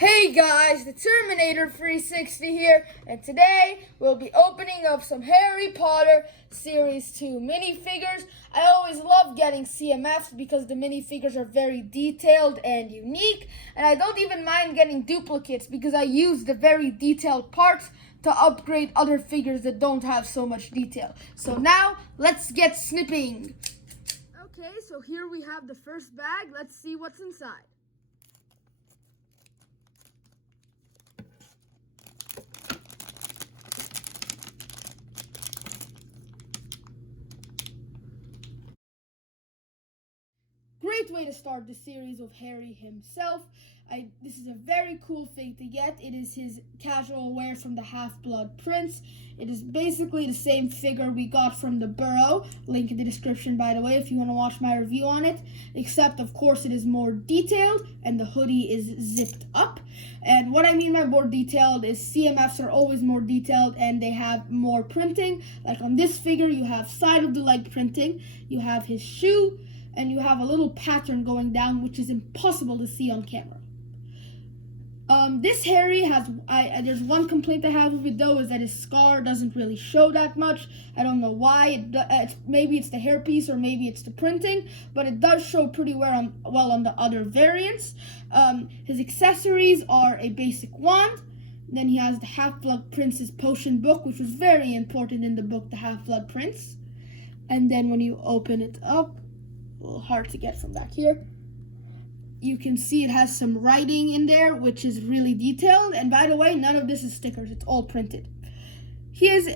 Hey guys, the Terminator 360 here, and today we'll be opening up some Harry Potter Series 2 minifigures. I always love getting CMFs because the minifigures are very detailed and unique, and I don't even mind getting duplicates because I use the very detailed parts to upgrade other figures that don't have so much detail. So now, let's get snipping. Okay, so here we have the first bag. Let's see what's inside. Great way to start the series of Harry himself. This is a very cool thing to get. It is his casual wear from the Half-Blood Prince. It is basically the same figure we got from the Burrow. Link in the description, by the way, if you want to watch my review on it. Except, of course, it is more detailed and the hoodie is zipped up. And what I mean by more detailed is CMFs are always more detailed and they have more printing. Like on this figure, you have side of the leg printing. You have his shoe. And you have a little pattern going down, which is impossible to see on camera. This Harry has, there's one complaint I have with it though, is that his scar doesn't really show that much. I don't know why. Maybe it's the hairpiece or maybe it's the printing, but it does show pretty well on the other variants. His accessories are a basic wand. Then he has the Half-Blood Prince's potion book, which was very important in the book, The Half-Blood Prince. And then when you open it up, a little hard to get from back here, you can see it has some writing in there, which is really detailed. And by the way, none of this is stickers, it's all printed. He is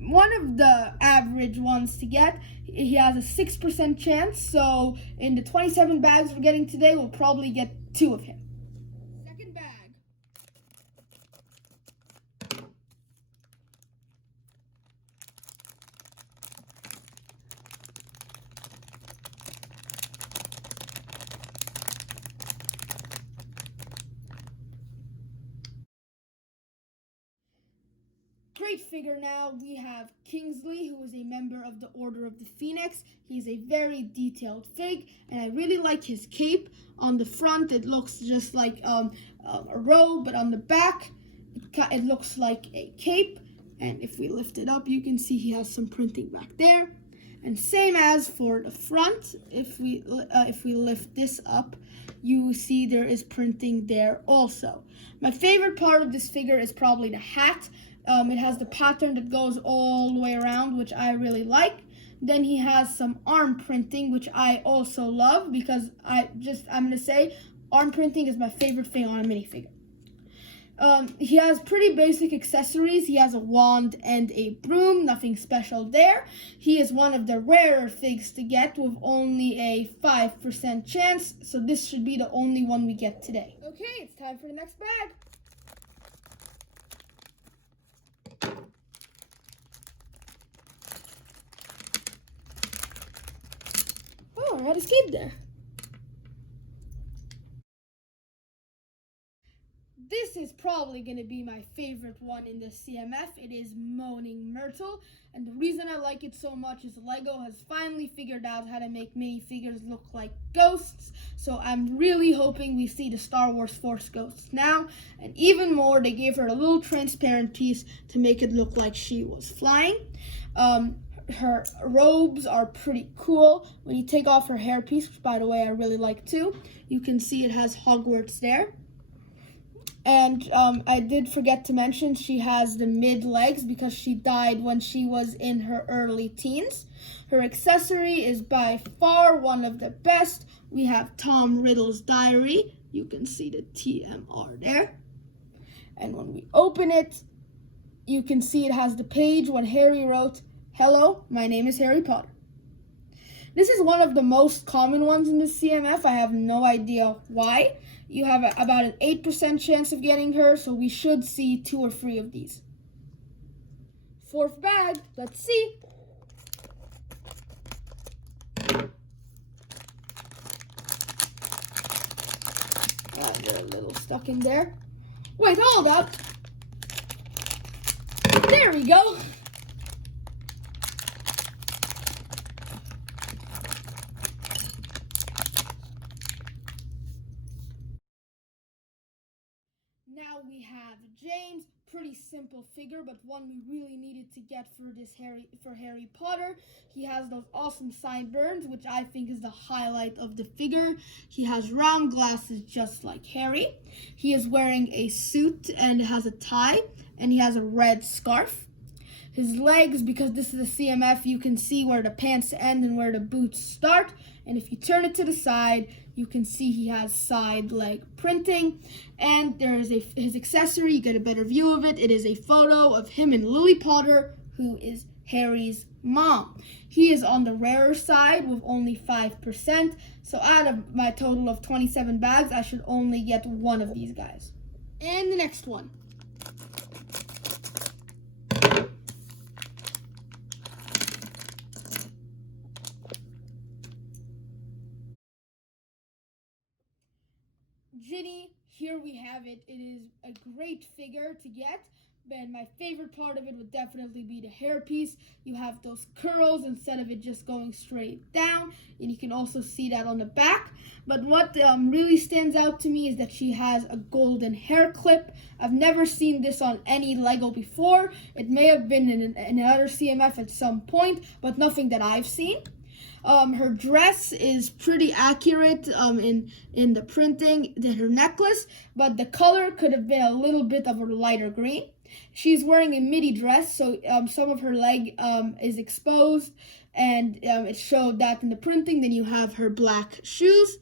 one of the average ones to get. He has a 6% chance, so in the 27 bags we're getting today, we'll probably get 2 of him. Second bag. Great figure now. We have Kingsley, who is a member of the Order of the Phoenix. He's a very detailed fig, and I really like his cape. On the front, it looks just like a robe, but on the back, it looks like a cape. And if we lift it up, you can see he has some printing back there. And same as for the front, if we lift this up, you see there is printing there also. My favorite part of this figure is probably the hat. It has the pattern that goes all the way around, which I really like. Then he has some arm printing, which I also love because I'm going to say arm printing is my favorite thing on a minifigure. He has pretty basic accessories. He has a wand and a broom, nothing special there. He is one of the rarer figs to get with only a 5% chance, so this should be the only one we get today. Okay, it's time for the next bag. Oh, I had escaped there. This is probably going to be my favorite one in the CMF. It is Moaning Myrtle, and the reason I like it so much is LEGO has finally figured out how to make minifigures look like ghosts, so I'm really hoping we see the Star Wars Force ghosts now, and even more, they gave her a little transparent piece to make it look like she was flying. Her robes are pretty cool. When you take off her hairpiece, which by the way I really like too, you can see it has Hogwarts there. And I did forget to mention she has the mid legs because she died when she was in her early teens. Her accessory is by far one of the best. We have Tom Riddle's diary. You can see the TMR there. And when we open it, you can see it has the page when Harry wrote, "Hello, my name is Harry Potter." This is one of the most common ones in the CMF. I have no idea why. You have about an 8% chance of getting her, so we should see 2 or 3 of these. Fourth bag, let's see. They're a little stuck in there. Wait, hold up. There we go. Now we have James, pretty simple figure, but one we really needed to get for Harry Potter. He has those awesome sideburns, which I think is the highlight of the figure. He has round glasses just like Harry. He is wearing a suit and has a tie, and he has a red scarf. His legs, because this is a CMF, you can see where the pants end and where the boots start. And if you turn it to the side, you can see he has side leg printing. And there is his accessory, you get a better view of it. It is a photo of him and Lily Potter, who is Harry's mom. He is on the rarer side with only 5%. So out of my total of 27 bags, I should only get one of these guys. And the next one. Ginny, here we have it. It is a great figure to get, and my favorite part of it would definitely be the hairpiece. You have those curls instead of it just going straight down, and you can also see that on the back. But what really stands out to me is that she has a golden hair clip. I've never seen this on any Lego before. It may have been in another CMF at some point, but nothing that I've seen. Her dress is pretty accurate in the printing, her necklace, but the color could have been a little bit of a lighter green. She's wearing a midi dress, so some of her leg is exposed, and it showed that in the printing. Then you have her black shoes.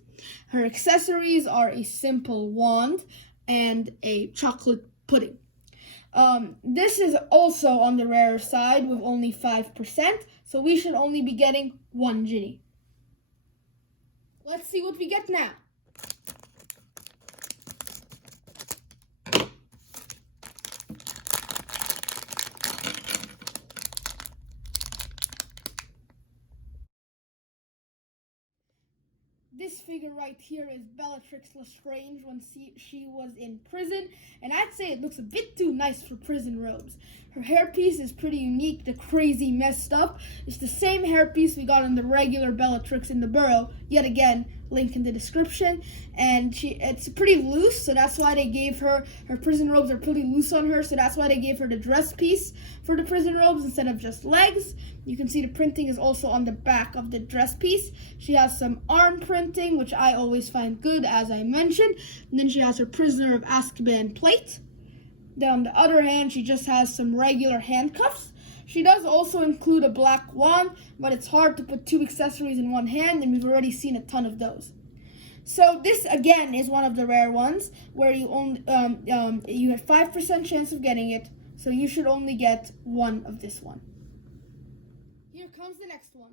Her accessories are a simple wand and a chocolate pudding. This is also on the rarer side with only 5%, so we should only be getting one Ginny. Let's see what we get now. This figure right here is Bellatrix Lestrange when she was in prison, and I'd say it looks a bit too nice for prison robes. Her hairpiece is pretty unique, the crazy messed up. It's the same hairpiece we got in the regular Bellatrix in the Burrow, yet again, link in the description, and it's pretty loose, so that's why they gave her prison robes are pretty loose on her, so that's why they gave her the dress piece for the prison robes instead of just legs. You can see the printing is also on the back of the dress piece. She has some arm printing, which I always find good, as I mentioned, and then she has her Prisoner of Azkaban plate. Then on the other hand, she just has some regular handcuffs. She does also include a black wand, but it's hard to put two accessories in one hand, and we've already seen a ton of those. So this again is one of the rare ones where you only you have 5% chance of getting it, so you should only get one of this one. Here comes the next one.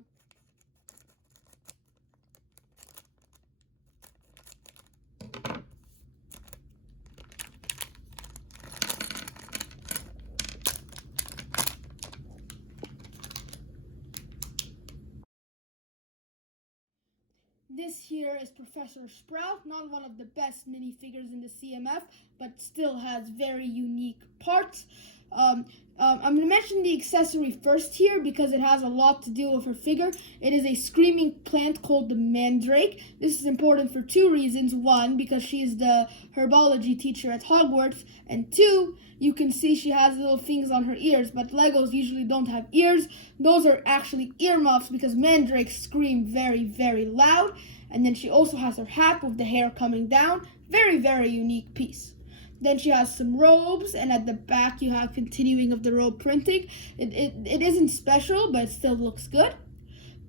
This here is Professor Sprout, not one of the best minifigures in the CMF, but still has very unique parts. I'm going to mention the accessory first here because it has a lot to do with her figure. It is a screaming plant called the mandrake. This is important for two reasons. One, because she is the herbology teacher at Hogwarts, and two, you can see she has little things on her ears, but Legos usually don't have ears. Those are actually earmuffs because mandrakes scream very, very loud. And then she also has her hat with the hair coming down. Very, very unique piece. Then she has some robes, and at the back you have continuing of the robe printing. It isn't special, but it still looks good.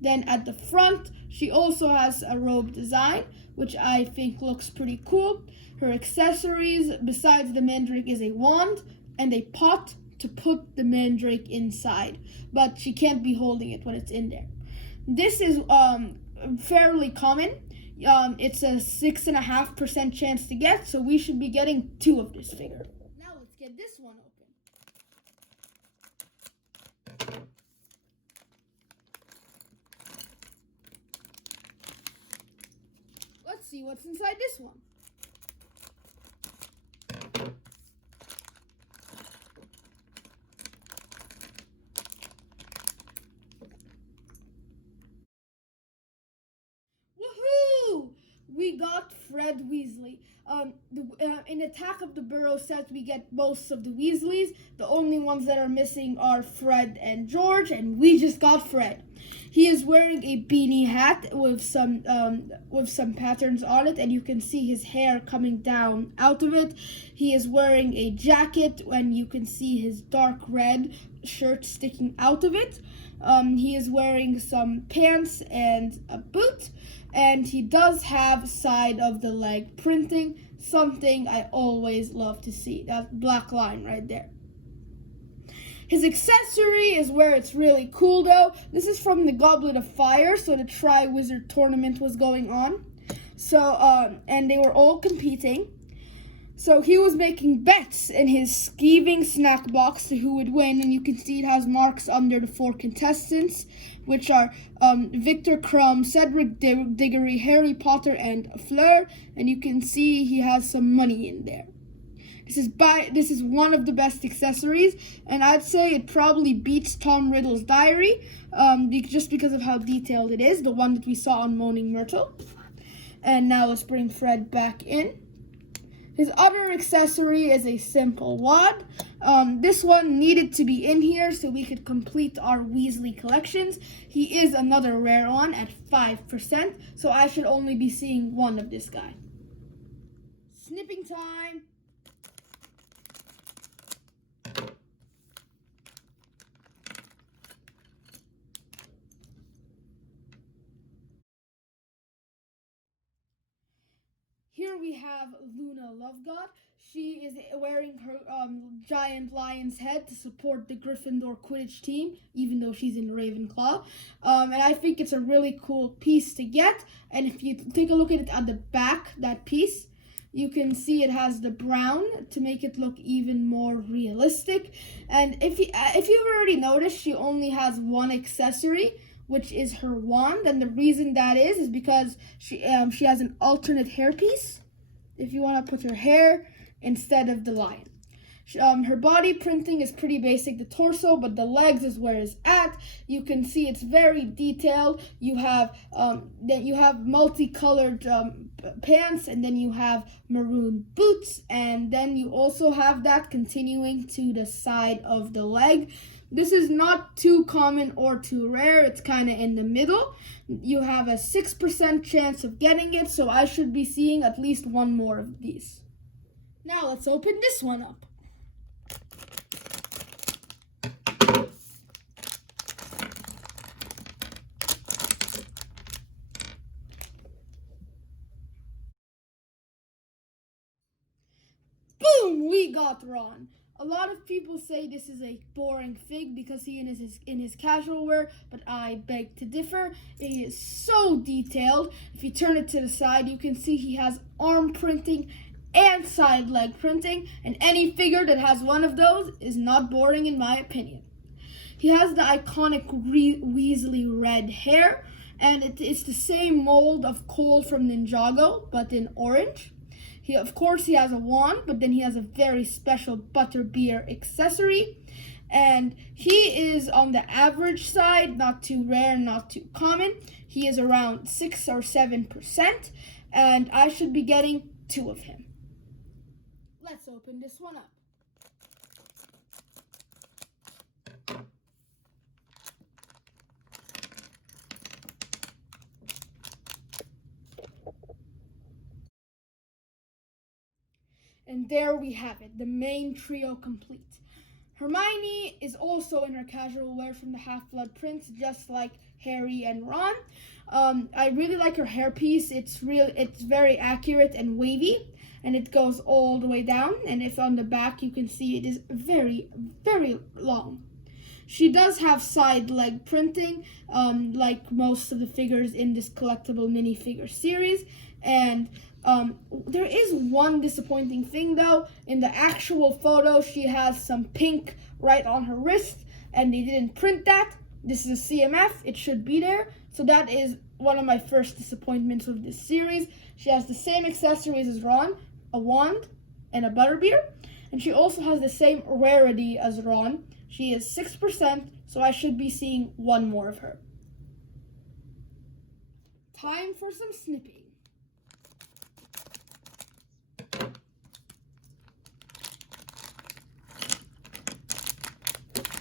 Then at the front, she also has a robe design, which I think looks pretty cool. Her accessories, besides the mandrake, is a wand and a pot to put the mandrake inside, but she can't be holding it when it's in there. This is fairly common. It's a 6.5% chance to get, so we should be getting two of this figure. Now let's get this one open. Let's see what's inside this one. We got Fred Weasley. In Attack of the Burrow sets, we get most of the Weasleys. The only ones that are missing are Fred and George, and we just got Fred. He is wearing a beanie hat with some patterns on it, and you can see his hair coming down out of it. He is wearing a jacket, and you can see his dark red shirt sticking out of it. He is wearing some pants and a boot, and he does have side of the leg printing, something I always love to see. That black line right there. His accessory is where it's really cool though. This is from the Goblet of Fire, so the Tri-Wizard tournament was going on. So, and they were all competing. So he was making bets in his skeeving snack box to who would win, and you can see it has marks under the 4 contestants, which are Victor Crumb, Cedric Diggory, Harry Potter, and Fleur, and you can see he has some money in there. This is one of the best accessories, and I'd say it probably beats Tom Riddle's diary, just because of how detailed it is, the one that we saw on Moaning Myrtle. And now let's bring Fred back in. His other accessory is a simple wand. This one needed to be in here so we could complete our Weasley collections. He is another rare one at 5%, so I should only be seeing one of this guy. Snipping time. Here we have Luna Lovegood. She is wearing her giant lion's head to support the Gryffindor Quidditch team, even though she's in Ravenclaw. And I think it's a really cool piece to get. And if you take a look at it at the back, that piece, you can see it has the brown to make it look even more realistic. And if you've already noticed, she only has one accessory, which is her wand, and the reason that is because she has an alternate hairpiece if you want to put her hair instead of the lion. Her body printing is pretty basic, the torso, but the legs is where it's at. You can see it's very detailed. You have multicolored pants, and then you have maroon boots, and then you also have that continuing to the side of the leg. This is not too common or too rare. It's kind of in the middle. You have a 6% chance of getting it, so I should be seeing at least one more of these. Now let's open this one up. Boom! We got Ron. A lot of people say this is a boring fig because he in his casual wear, but I beg to differ. It is so detailed. If you turn it to the side, you can see he has arm printing and side leg printing, and any figure that has one of those is not boring in my opinion. He has the iconic Weasley red hair, and it's the same mold of Cole from Ninjago, but in orange. Of course, he has a wand, but then he has a very special butterbeer accessory. And he is on the average side, not too rare, not too common. He is around 6 or 7%, and I should be getting 2 of him. Let's open this one up. And there we have it, the main trio complete. Hermione is also in her casual wear from the Half-Blood Prince, just like Harry and Ron. I really like her hairpiece. It's very accurate and wavy, and it goes all the way down. And if on the back you can see it is very, very long. She does have side leg printing, like most of the figures in this collectible minifigure series. And there is one disappointing thing though. In the actual photo, she has some pink right on her wrist, and they didn't print that. This is a CMF, it should be there. So that is one of my first disappointments with this series. She has the same accessories as Ron, a wand and a butterbeer. And she also has the same rarity as Ron. She is 6%, so I should be seeing one more of her. Time for some snipping.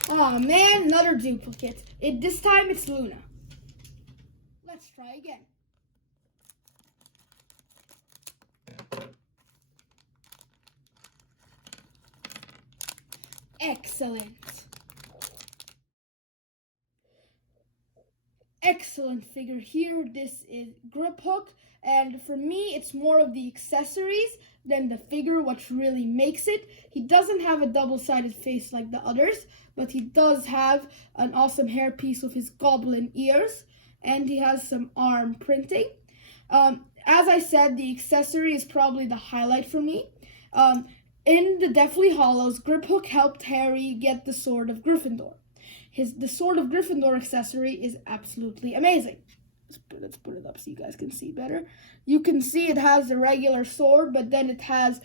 Aw man, another duplicate. This time it's Luna. Let's try again. Excellent. Excellent figure here. This is Griphook, and for me it's more of the accessories than the figure which really makes it. He doesn't have a double-sided face like the others, but he does have an awesome hairpiece with his goblin ears, and he has some arm printing. As I said, the accessory is probably the highlight for me. In the Deathly Hallows, Griphook helped Harry get the Sword of Gryffindor. The Sword of Gryffindor accessory is absolutely amazing. Let's put it up so you guys can see better. You can see it has the regular sword, but then it has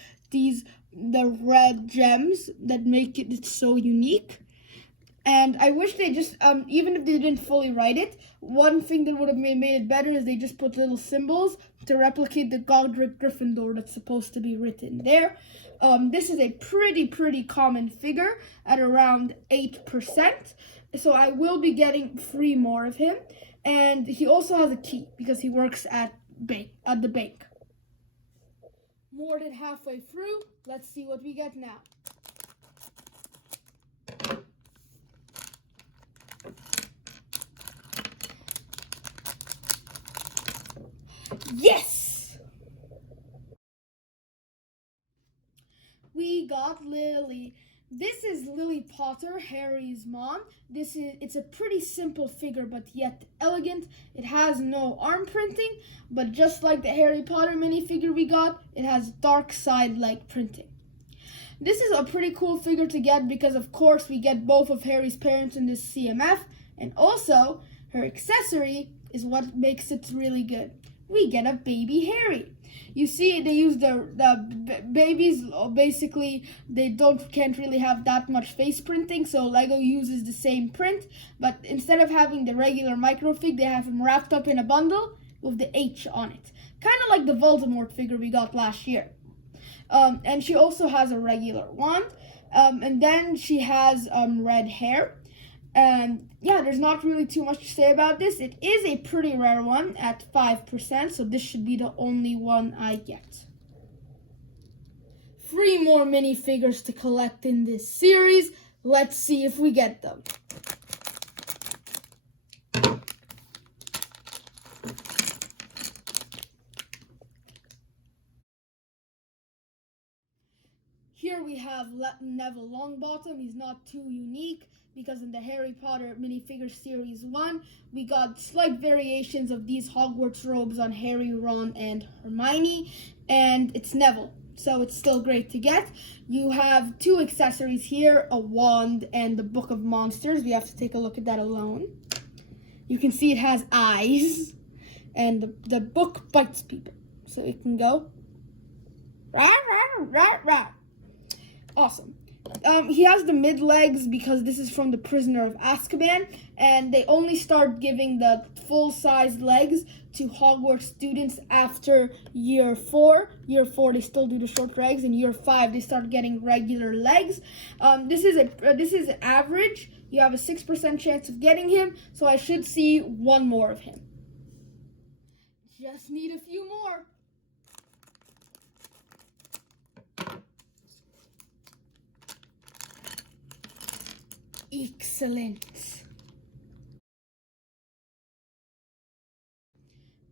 the red gems that make it so unique. And I wish they just, even if they didn't fully write it, one thing that would have made it better is they just put little symbols to replicate the Godric Gryffindor that's supposed to be written there. This is a pretty common figure at around 8%. So I will be getting 3 more of him. And he also has a key because he works at the bank. More than halfway through. Let's see what we get now. Yes! We got Lily. This is Lily Potter, Harry's mom. It's a pretty simple figure, but yet elegant. It has no arm printing, but just like the Harry Potter minifigure we got, it has dark side-like printing. This is a pretty cool figure to get because, of course, we get both of Harry's parents in this CMF, and also her accessory is what makes it really good. We get a baby Harry. You see, they use the babies. Basically, they can't really have that much face printing, so Lego uses the same print. But instead of having the regular microfig, they have him wrapped up in a bundle with the H on it, kind of like the Voldemort figure we got last year. And she also has a regular wand, and then she has red hair. And yeah, there's not really too much to say about this. It is a pretty rare one at 5%, so this should be the only one I get. 3 more minifigures to collect in this series. Let's see if we get them. Here we have Neville Longbottom. He's not too unique, because in the Harry Potter minifigure series 1, we got slight variations of these Hogwarts robes on Harry, Ron, and Hermione, and it's Neville, so it's still great to get. You have 2 accessories here, a wand and the Book of Monsters. We have to take a look at that alone. You can see it has eyes, and the book bites people, so it can go rah, rah, rah, rah. Awesome. He has the mid legs because this is from the Prisoner of Azkaban, and they only start giving the full-size legs to Hogwarts students after year 4. Year 4 they still do the short legs, and year 5 they start getting regular legs. This is average. You have a 6% chance of getting him, so I should see 1 more of him. Just need a few more. Excellent.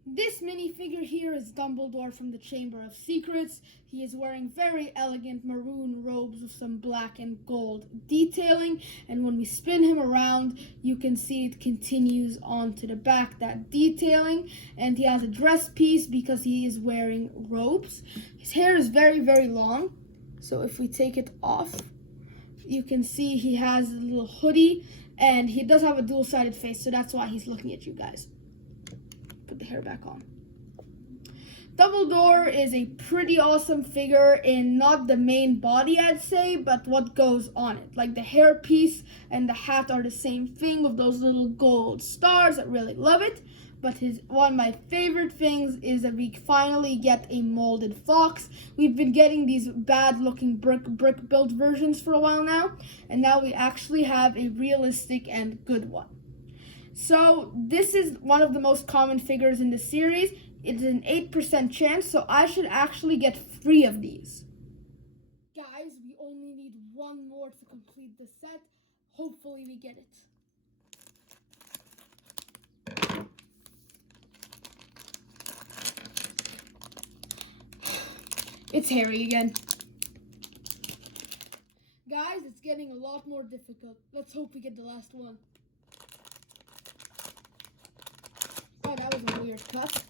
This minifigure here is Dumbledore from the Chamber of Secrets. He is wearing very elegant maroon robes with some black and gold detailing, and when we spin him around, you can see it continues on to the back, that detailing, and he has a dress piece because he is wearing robes. His hair is very long, so if we take it off, you can see he has a little hoodie, and he does have a dual-sided face, so that's why he's looking at you guys. Put the hair back on. Dumbledore is a pretty awesome figure in not the main body, I'd say, but what goes on it. Like the hairpiece and the hat are the same thing with those little gold stars. I really love it. but one of my favorite things is that we finally get a molded fox. We've been getting these bad-looking brick-built versions for a while now, and now we actually have a realistic and good one. So this is one of the most common figures in the series. It's an 8% chance, so I should actually get 3 of these. Guys, we only need one more to complete the set. Hopefully we get it. It's Harry again. Guys, it's getting a lot more difficult. Let's hope we get the last one. Oh, that was a weird cut.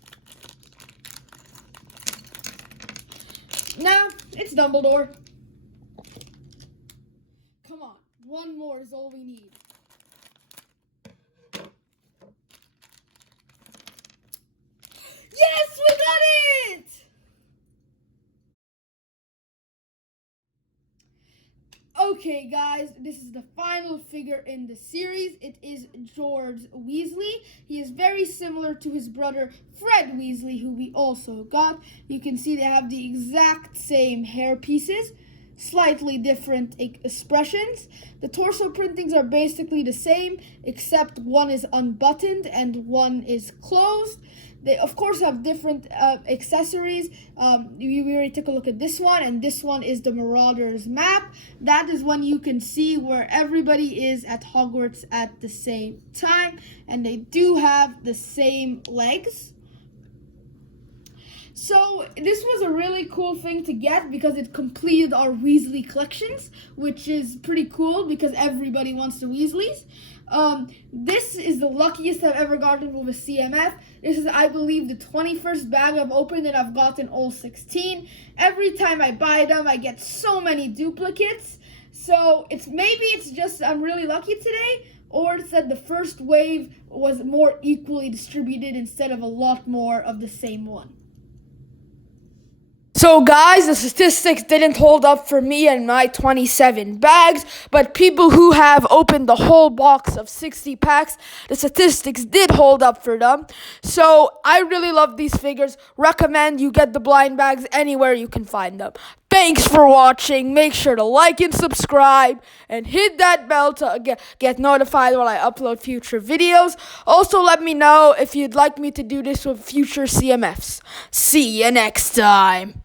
Now, it's Dumbledore. Come on, one more is all we need. Yes, we got it! Okay, guys, this is the final figure in the series. It is George Weasley. He is very similar to his brother Fred Weasley, who we also got. You can see they have the exact same hair pieces, slightly different expressions. The torso printings are basically the same, except one is unbuttoned and one is closed. They, of course, have different accessories. We already took a look at this one, and this one is the Marauders map. That is when you can see where everybody is at Hogwarts at the same time, and they do have the same legs. So this was a really cool thing to get because it completed our Weasley collections, which is pretty cool because everybody wants the Weasleys. This is the luckiest I've ever gotten with a CMF. This is, I believe, the 21st bag I've opened and I've gotten all 16. Every time I buy them, I get so many duplicates. So maybe it's just I'm really lucky today, or it's that the first wave was more equally distributed instead of a lot more of the same one. So guys, the statistics didn't hold up for me and my 27 bags, but people who have opened the whole box of 60 packs, the statistics did hold up for them. So I really love these figures. Recommend you get the blind bags anywhere you can find them. Thanks for watching. Make sure to like and subscribe and hit that bell to get notified when I upload future videos. Also, let me know if you'd like me to do this with future CMFs. See you next time.